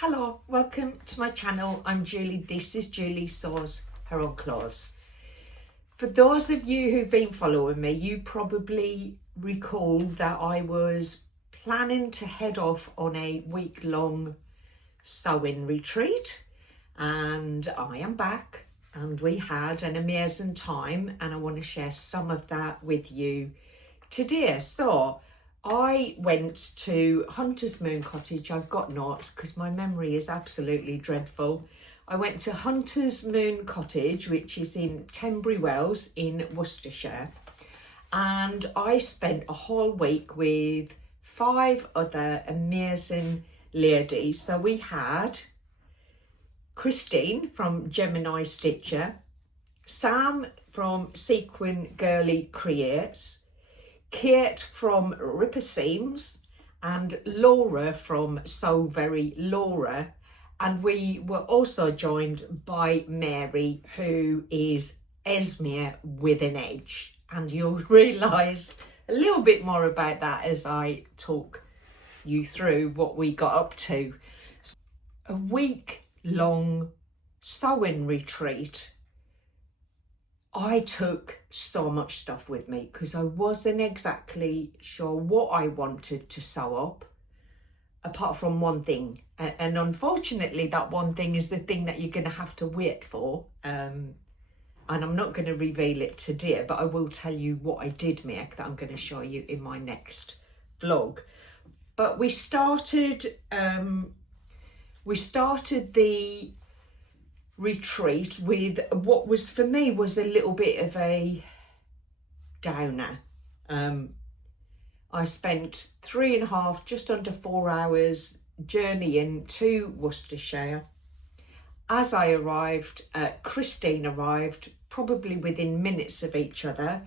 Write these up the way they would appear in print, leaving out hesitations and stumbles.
Hello, welcome to my channel. I'm Julie. This is Julie Saws Her Own Claws. For those of you who've been following me, you probably recall that I was planning to head off on a week-long sewing retreat, and I am back and we had an amazing time, and I want to share some of that with you today. So I went to Hunters Moon Cottage. I've got notes because my memory is absolutely dreadful. I went to Hunters Moon Cottage, which is in Tenbury Wells in Worcestershire, and I spent a whole week with 5 other amazing ladies. So we had Christine from Gemini Stitcher, Sam from Sequin Girly Creates, Kate from Ripper Seams, and Laura from So Very Laura. And we were also joined by Mary, who is Esme with an H. And you'll realise a little bit more about that as I talk you through what we got up to. A week-long sewing retreat. I took so much stuff with me because I wasn't exactly sure what I wanted to sew up, apart from one thing. And unfortunately, that one thing is the thing that you're going to have to wait for. And I'm not going to reveal it today, but I will tell you what I did make that I'm going to show you in my next vlog. But we started the retreat with what was for me was a little bit of a downer. I spent 3.5, just under 4 hours journeying to Worcestershire. As I arrived, Christine arrived probably within minutes of each other,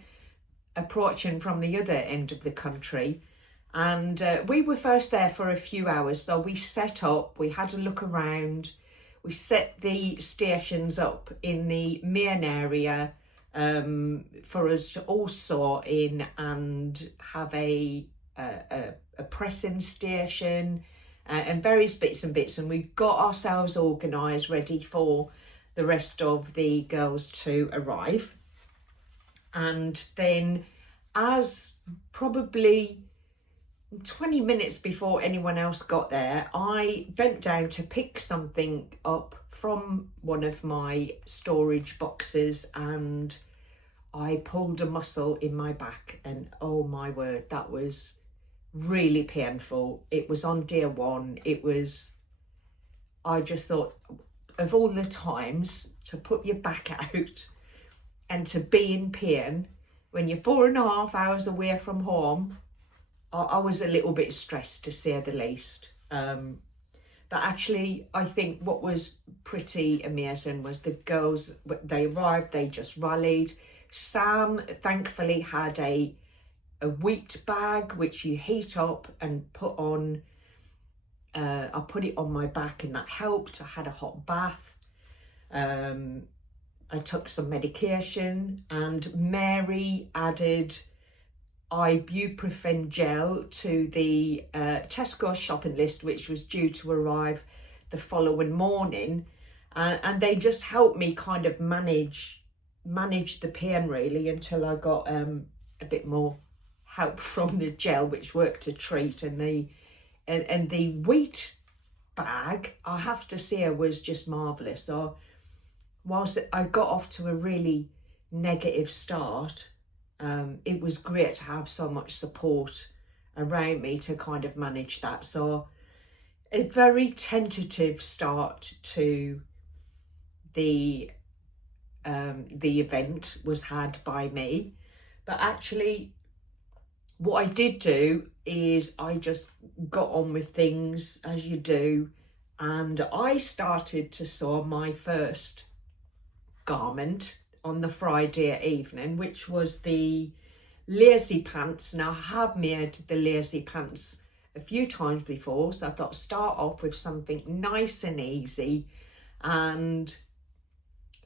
approaching from the other end of the country. And we were first there for a few hours, so we set up, we had a look around. We set the stations up in the main area for us to all sew in and have a pressing station and various bits and bits. And we got ourselves organised, ready for the rest of the girls to arrive. And then, as probably 20 minutes before anyone else got there, I bent down to pick something up from one of my storage boxes, and I pulled a muscle in my back, and oh my word, that was really painful. It was on day 1. I just thought, of all the times to put your back out and to be in pain when you're 4.5 hours away from home, I was a little bit stressed, to say the least. But actually, I think what was pretty amazing was the girls, they arrived, they just rallied. Sam thankfully had a wheat bag which you heat up and put on. I put it on my back and that helped. I had a hot bath. I took some medication, and Mary added ibuprofen gel to the Tesco shopping list, which was due to arrive the following morning, and they just helped me kind of manage the pain really until I got a bit more help from the gel, which worked a treat. And the wheat bag, I have to say, was just marvellous. So whilst I got off to a really negative start, it was great to have so much support around me to kind of manage that. So a very tentative start to the event was had by me. But actually, what I did do is I just got on with things as you do, and I started to sew my first garment on the Friday evening, which was the lacy pants. Now, I have made the lacy pants a few times before, so I thought start off with something nice and easy. And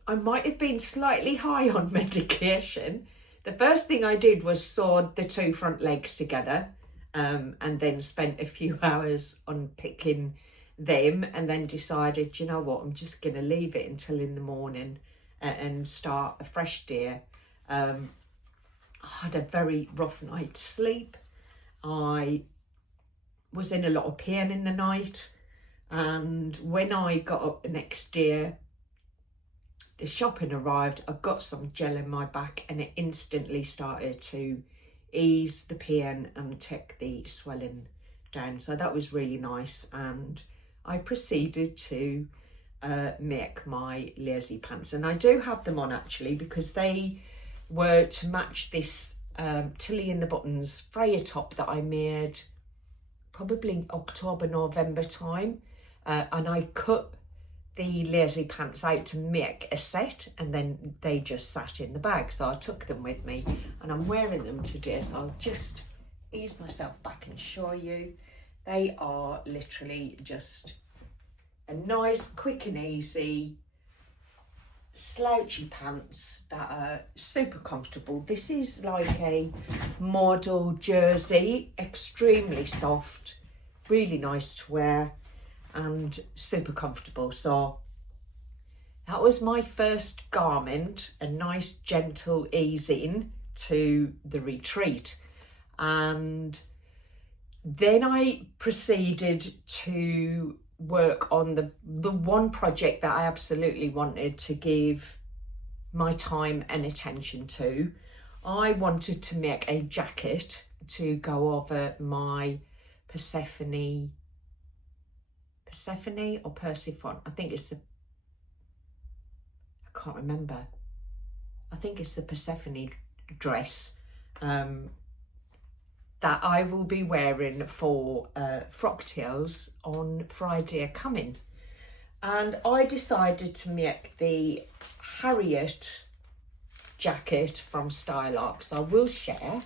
I might have been slightly high on medication. The first thing I did was sew the 2 front legs together, and then spent a few hours unpicking them, and then decided, you know what, I'm just going to leave it until in the morning and start a fresh day. I had a very rough night's sleep. I was in a lot of pain in the night, and when I got up the next day, the shopping arrived. I got some gel in my back, and it instantly started to ease the pain and take the swelling down. So that was really nice, and I proceeded to make my lazy pants, and I do have them on actually because they were to match this Tilly in the Buttons Freya top that I made probably October, November time, and I cut the lazy pants out to make a set, and then they just sat in the bag, so I took them with me and I'm wearing them today. So I'll just ease myself back and show you. They are literally just a nice, quick and easy slouchy pants that are super comfortable. This is like a model jersey, extremely soft, really nice to wear and super comfortable. So that was my first garment, a nice gentle easing to the retreat. And then I proceeded to work on the one project that I absolutely wanted to give my time and attention to. I wanted to make a jacket to go over my Persephone or Persephone. I think it's I can't remember. I think it's the Persephone dress that I will be wearing for Frocktails on Friday coming. And I decided to make the Harriet Jacket from Stylark. So I will share.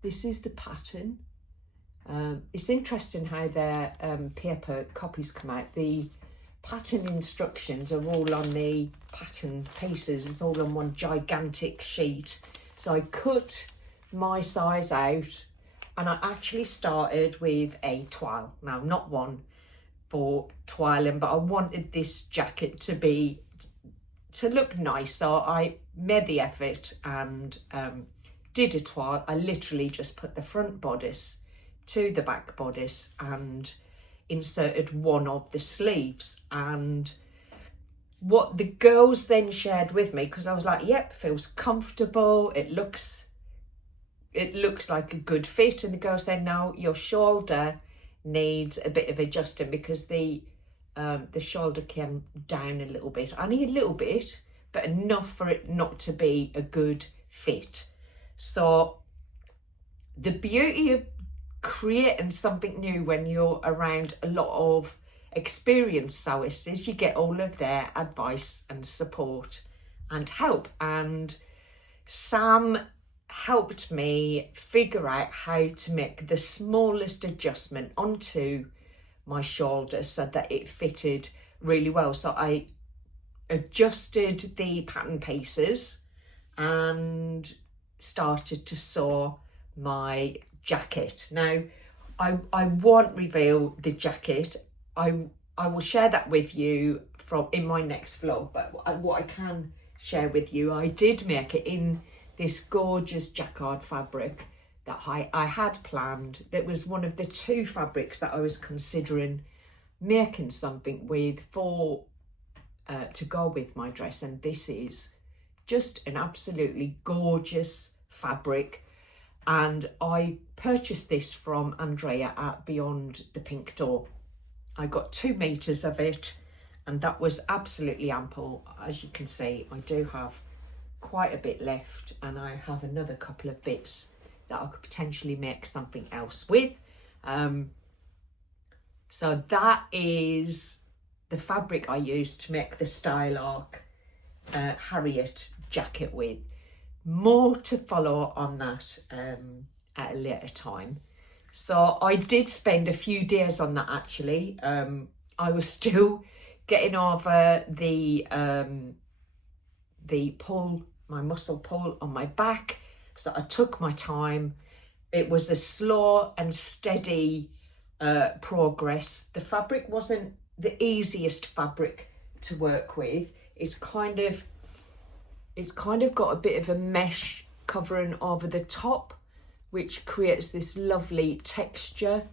This is the pattern. It's interesting how their paper copies come out. The pattern instructions are all on the pattern pieces. It's all on one gigantic sheet. So I cut my size out, and I actually started with a toile. Now, not one for toiling, but I wanted this jacket to look nice. So I made the effort and did a toile. I literally just put the front bodice to the back bodice and inserted one of the sleeves. And what the girls then shared with me, because I was like, yep, feels comfortable, it looks like a good fit, and the girl said, no, your shoulder needs a bit of adjusting because the shoulder came down a little bit. Only a little bit, but enough for it not to be a good fit. So the beauty of creating something new when you're around a lot of experienced sewists is you get all of their advice and support and help. And Sam helped me figure out how to make the smallest adjustment onto my shoulder so that it fitted really well. So I adjusted the pattern pieces and started to sew my jacket. Now, I won't reveal the jacket. I will share that with you in my next vlog, but what I can share with you, I did make it in this gorgeous jacquard fabric that I had planned. That was one of the two fabrics that I was considering making something with to go with my dress, and this is just an absolutely gorgeous fabric. And I purchased this from Andrea at Beyond the Pink Door. I got 2 meters of it, and that was absolutely ample. As you can see, I do have quite a bit left, and I have another couple of bits that I could potentially make something else with. So that is the fabric I used to make the Stylark Harriet jacket with. More to follow on that at a later time. So I did spend a few days on that actually. I was still getting over the pull, my muscle pull on my back. So I took my time. It was a slow and steady progress. The fabric wasn't the easiest fabric to work with. It's kind of got a bit of a mesh covering over the top, which creates this lovely texture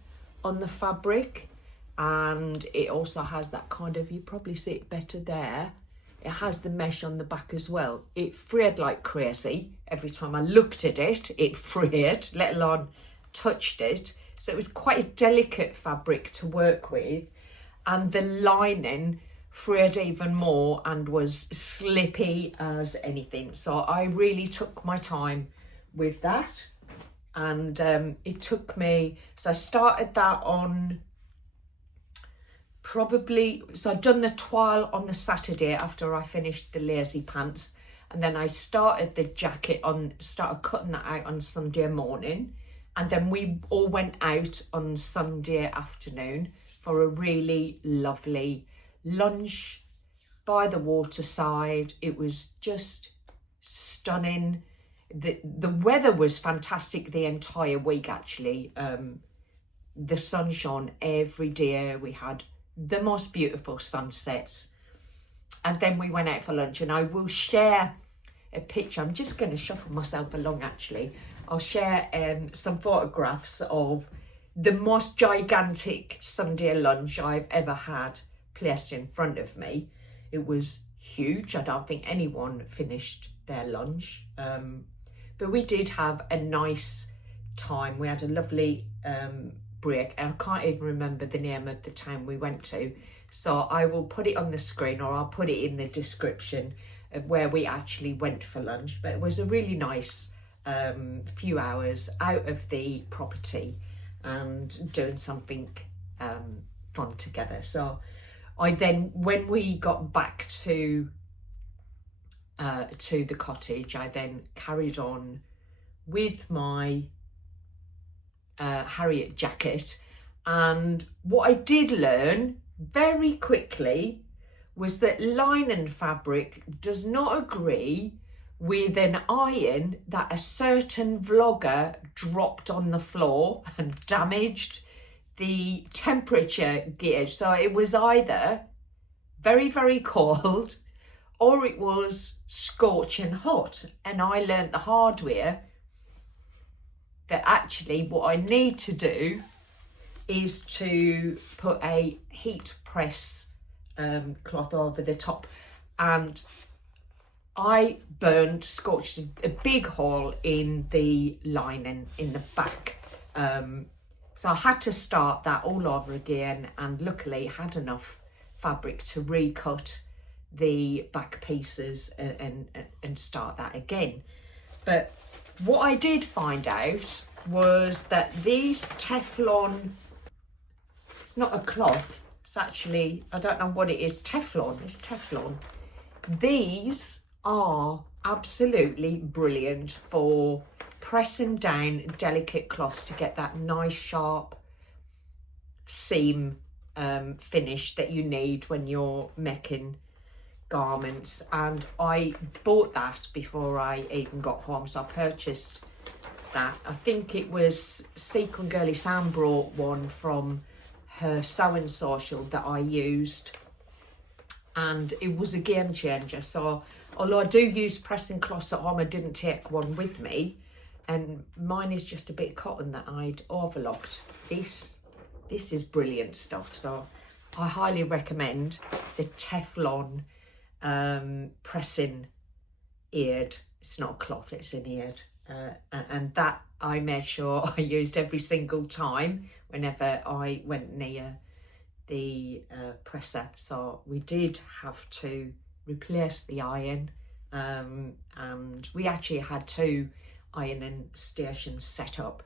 on the fabric. And it also has that kind of, you probably see it better there, it has the mesh on the back as well. It frayed like crazy. Every time I looked at it, it frayed, let alone touched it. So it was quite a delicate fabric to work with. And the lining frayed even more and was slippy as anything. So I really took my time with that. And it took me, so I started that on so I'd done the toile on the Saturday after I finished the lazy pants, and then I started the jacket started cutting that out on Sunday morning, and then we all went out on Sunday afternoon for a really lovely lunch by the waterside. It was just stunning. The weather was fantastic the entire week, actually. The sun shone every day. We had the most beautiful sunsets. And then we went out for lunch, and I will share a picture. I'm just going to shuffle myself along, actually. I'll share some photographs of the most gigantic Sunday lunch I've ever had placed in front of me. It was huge. I don't think anyone finished their lunch. But we did have a nice time. We had a lovely break. I can't even remember the name of the town we went to. So I will put it on the screen, or I'll put it in the description of where we actually went for lunch. But it was a really nice few hours out of the property and doing something fun together. So I then, when we got back to the cottage, I then carried on with my Harriet jacket. And what I did learn very quickly was that linen fabric does not agree with an iron that a certain vlogger dropped on the floor and damaged the temperature gauge. So it was either very, very cold or it was scorching hot. And I learned the hard way that actually what I need to do is to put a heat press cloth over the top. And I scorched a big hole in the lining in the back. So I had to start that all over again, and luckily had enough fabric to recut the back pieces and start that again. But what I did find out was that these Teflon, it's not a cloth, it's actually, I don't know what it is, Teflon, it's Teflon. These are absolutely brilliant for pressing down delicate cloths to get that nice sharp seam finish that you need when you're making garments. And I bought that before I even got home, so I purchased that. I think it was Sequin Girly Sam brought one from her sewing social that I used, and it was a game changer. So although I do use pressing cloths at home, I didn't take one with me, and mine is just a bit of cotton that I'd overlocked. This is brilliant stuff. So I highly recommend the Teflon pressing eared. It's not a cloth, it's an eared. And that I made sure I used every single time whenever I went near the presser. So we did have to replace the iron, and we actually had 2 ironing stations set up.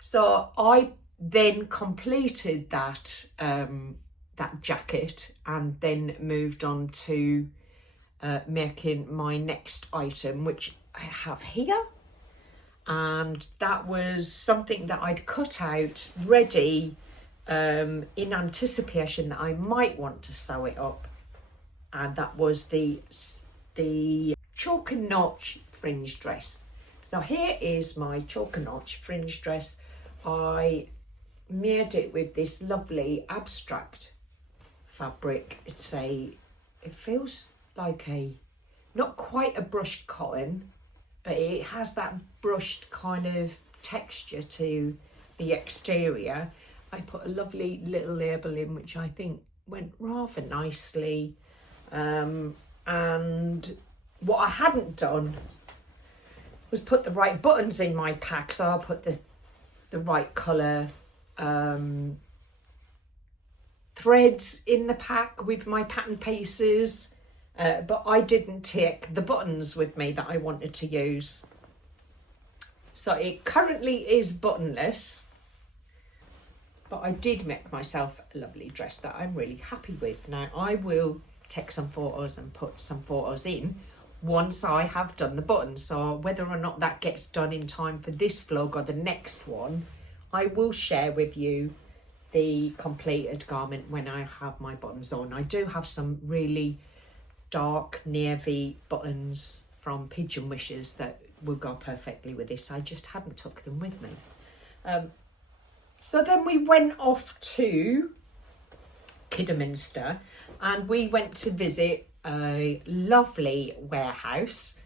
So I then completed that that jacket, and then moved on to making my next item, which I have here. And that was something that I'd cut out ready in anticipation that I might want to sew it up. And that was the chalk and notch fringe dress. So here is my chalk and notch fringe dress. I made it with this lovely abstract fabric. It feels like not quite a brushed cotton, but it has that brushed kind of texture to the exterior. I put a lovely little label in, which I think went rather nicely. And what I hadn't done was put the right buttons in my pack, so I'll put the right colour threads in the pack with my pattern pieces, but I didn't take the buttons with me that I wanted to use. So it currently is buttonless, but I did make myself a lovely dress that I'm really happy with. Now I will take some photos and put some photos in once I have done the buttons. So whether or not that gets done in time for this vlog or the next one, I will share with you the completed garment when I have my buttons on. I do have some really dark navy buttons from Pigeon Wishes that will go perfectly with this. I just hadn't took them with me. So then we went off to Kidderminster and we went to visit a lovely warehouse,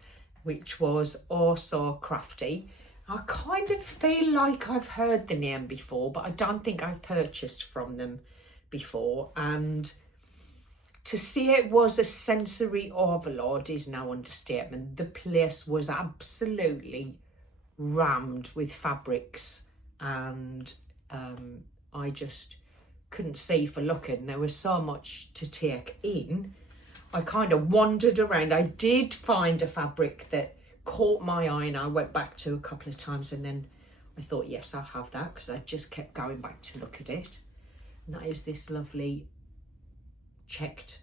which was also crafty. I kind of feel like I've heard the name before, but I don't think I've purchased from them before. And to say it was a sensory overload is no understatement. The place was absolutely rammed with fabrics, and I just couldn't see for looking. There was so much to take in. I kind of wandered around. I did find a fabric that caught my eye and I went back to a couple of times, and then I thought, yes, I'll have that, because I just kept going back to look at it. And that is this lovely checked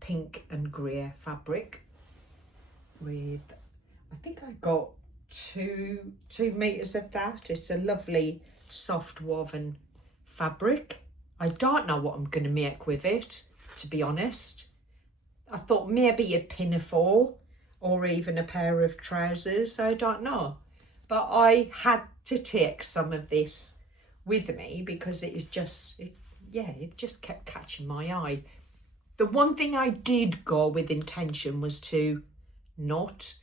pink and grey fabric with, I think I got two meters of that. It's a lovely soft woven fabric. I don't know what I'm going to make with it, to be honest. I thought maybe a pinafore or even a pair of trousers, I don't know. But I had to take some of this with me because it just kept catching my eye. The one thing I did go with intention was to not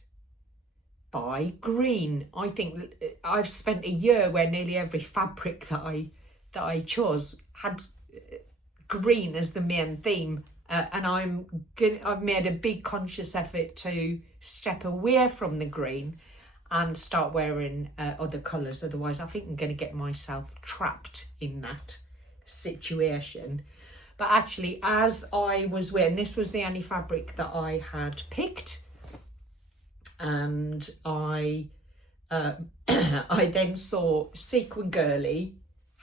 buy green. I think I've spent a year where nearly every fabric that I chose had green as the main theme. And I've made a big conscious effort to step away from the green and start wearing other colours. Otherwise, I think I'm going to get myself trapped in that situation. But actually, as I was wearing, this was the only fabric that I had picked, and I I then saw Sequin Girly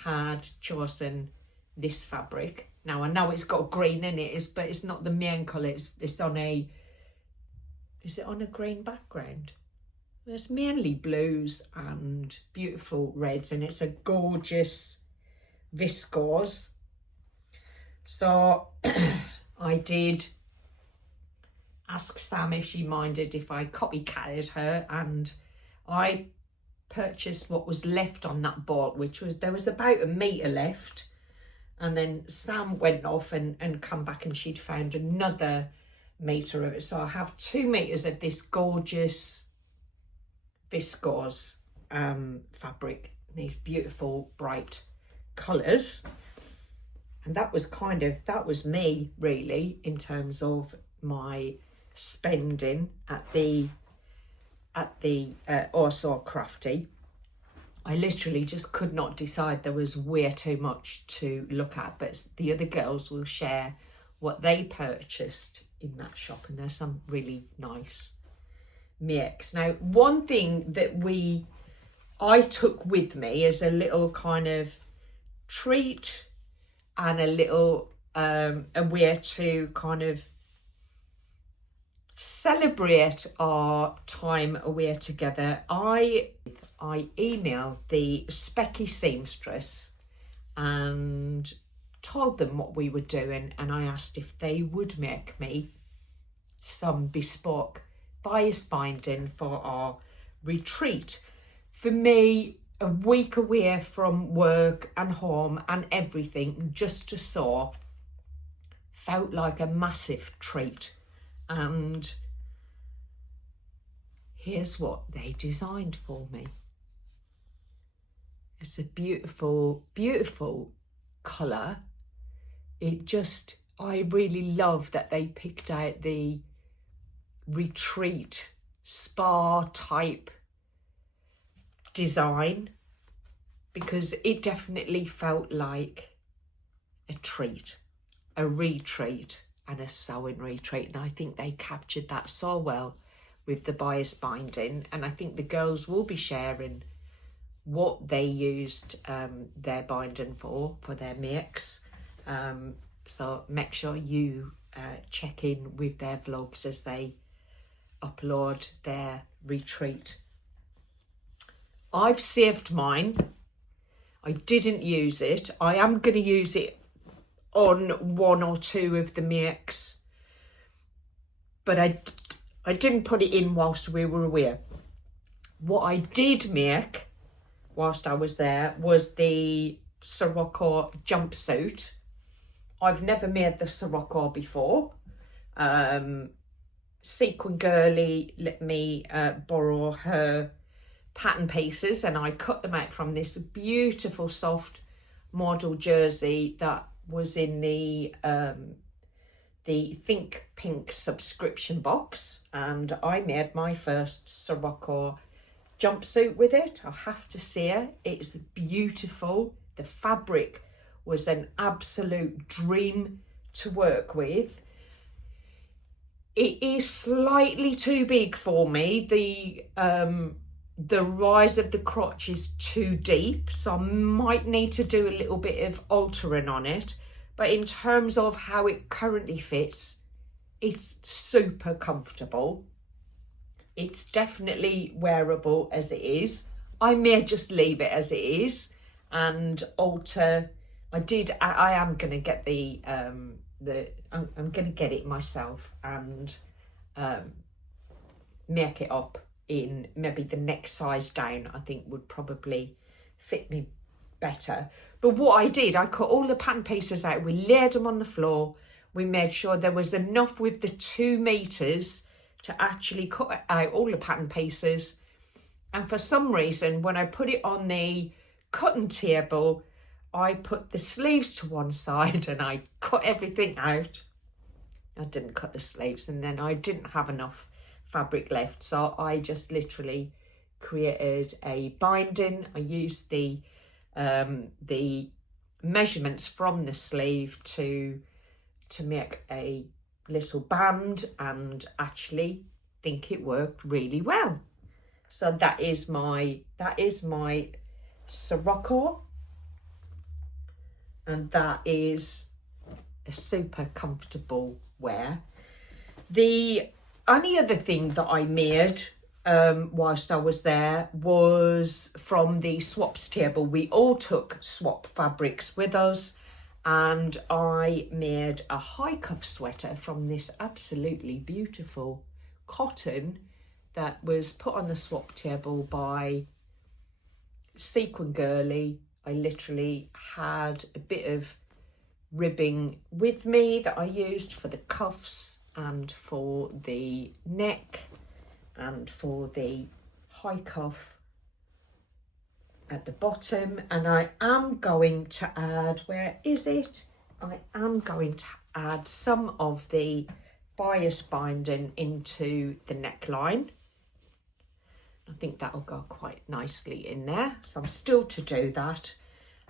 had chosen this fabric. Now I know it's got green in it, but it's not the main colour. It's on a, is it on a green background? There's mainly blues and beautiful reds, and it's a gorgeous viscose. So I did ask Sam if she minded if I copycatted her, and I purchased what was left on that bolt, which was, there was about a metre left. And then Sam went off and come back, and she'd found another metre of it. So I have 2 meters of this gorgeous viscose fabric, these beautiful bright colours. And that was me really, in terms of my spending at the Also Crafty. I literally just could not decide. There was way too much to look at, but the other girls will share what they purchased in that shop, and there's some really nice makes. Now, one thing that I took with me as a little kind of treat and a little a way to kind of celebrate our time away together, I emailed the Specky seamstress and told them what we were doing, and I asked if they would make me some bespoke bias binding for our retreat. For me, a week away from work and home and everything, just to sew felt like a massive treat. And here's what they designed for me. It's a beautiful, beautiful colour. I really love that they picked out the retreat spa type design, because it definitely felt like a treat, a retreat and a sewing retreat. And I think they captured that so well with the bias binding. And I think the girls will be sharing what they used their binding for their makes. So make sure you check in with their vlogs as they upload their retreat. I've saved mine. I didn't use it. I am going to use it on one or two of the makes, but I didn't put it in whilst we were away. What I did make whilst I was there was the Sirocco jumpsuit. I've never made the Sirocco before. Sequin Girly let me borrow her pattern pieces, and I cut them out from this beautiful soft model jersey that was in the Think Pink subscription box, and I made my first Sirocco jumpsuit with it. I have to say, it's beautiful. The fabric was an absolute dream to work with. It is slightly too big for me. The rise of the crotch is too deep, so I might need to do a little bit of altering on it. But in terms of how it currently fits, it's super comfortable. It's definitely wearable as it is. I may just leave it as it is and alter. I am going to get I'm going to get it myself and make it up in maybe the next size down. I think would probably fit me better. But what I did, I cut all the pattern pieces out. We laid them on the floor. We made sure there was enough with the 2 meters to actually cut out all the pattern pieces. And for some reason, when I put it on the cutting table, I put the sleeves to one side and I cut everything out. I didn't cut the sleeves, and then I didn't have enough fabric left, so I just literally created a binding. I used the measurements from the sleeve to make a little band, and actually think it worked really well. So that is my Sirocco, and that is a super comfortable wear. The only other thing that I made whilst I was there was from the swaps table. We all took swap fabrics with us, and I made a high cuff sweater from this absolutely beautiful cotton that was put on the swap table by Sequin Girly. I literally had a bit of ribbing with me that I used for the cuffs and for the neck and for the high cuff at the bottom. And I am going to add, I am going to add some of the bias binding into the neckline. I think that'll go quite nicely in there, so I'm still to do that.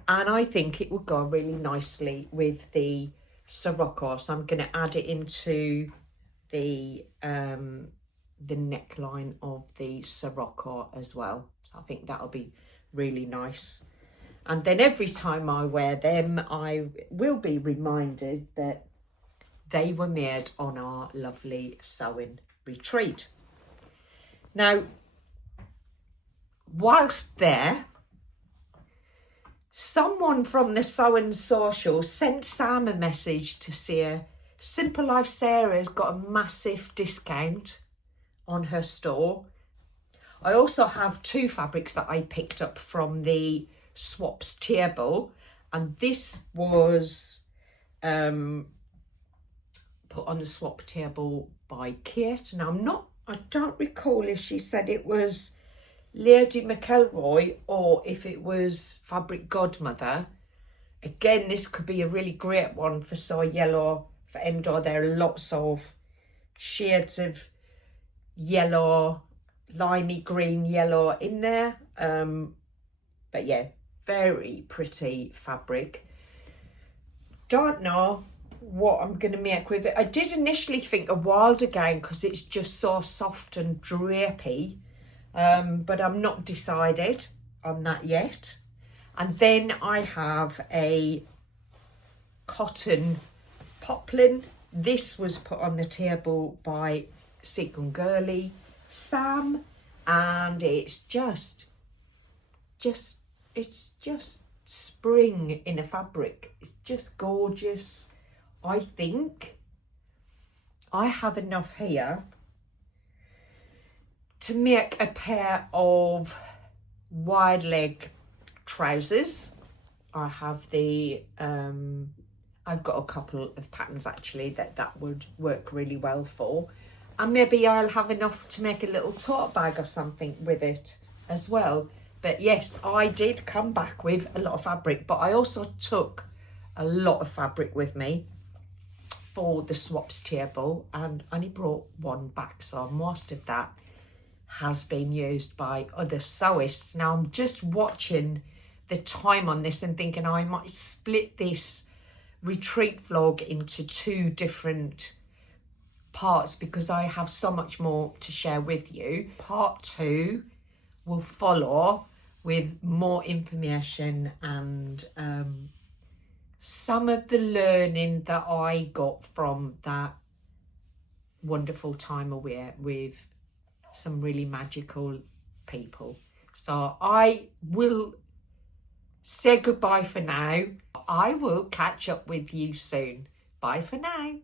And I think it will go really nicely with the Sirocco, so I'm going to add it into the neckline of the Sirocco as well. So I think that'll be really nice. And then every time I wear them, I will be reminded that they were made on our lovely sewing retreat. Now, whilst there, someone from the Sewing Social sent Sam a message to say Simple Life Sarah's got a massive discount on her store. I also have 2 fabrics that I picked up from the swaps table, and this was put on the swap table by Kate. Now I don't recall if she said it was Lady McElroy or if it was Fabric Godmother. Again, this could be a really great one for soy yellow, for Endor. There are lots of shades of yellow, limey green yellow in there. But yeah, very pretty fabric. Don't know what I'm going to make with it. I did initially think a wilder gown because it's just so soft and drapey, but I'm not decided on that yet. And then I have a cotton poplin. This was put on the table by Sequin Girly Sam, and it's just spring in a fabric. It's just gorgeous. I think I have enough here to make a pair of wide leg trousers. I have the I've got a couple of patterns actually that would work really well for, and maybe I'll have enough to make a little tote bag or something with it as well. But yes, I did come back with a lot of fabric, but I also took a lot of fabric with me for the swaps table and only brought one back, so most of that has been used by other sewists. Now I'm just watching the time on this and thinking I might split this retreat vlog into 2 different parts because I have so much more to share with you. Part 2 will follow with more information and some of the learning that I got from that wonderful time away with some really magical people. So I will say goodbye for now. I will catch up with you soon. Bye for now.